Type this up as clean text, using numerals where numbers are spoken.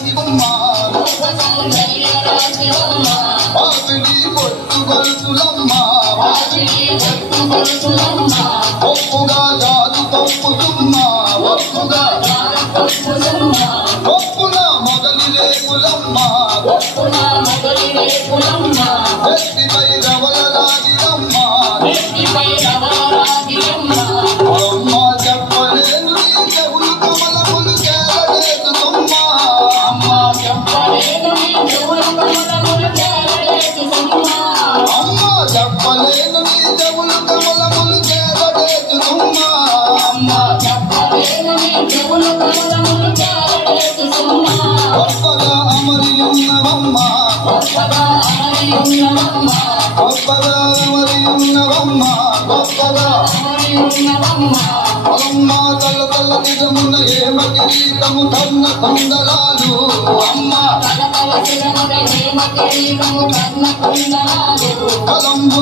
రాశివమ్మ ఆవిడి పొట్టు గొలుసులమ్మ ఒప్పుగా జాదు పంపుతుమ్మ ఒప్పున మొగలి రేకులమ్మ ఎత్తిపై రవల రాగిరమ్మ అమ్మ చెప్పలేను నీ చెవులు కమలములు చేరలేదు సొమ్మ అమ్మ చెప్పలేను నీ చెవులు కమలములు చేరలేదు సొమ్మ గొప్పగా అమరియున్నవమ్మ గొప్పగా అమరియున్నవమ్మ అమ్మ తల తల నిజమున ఏమ కిరీటము కన్న కుండలాలు అమ్మ కలంబు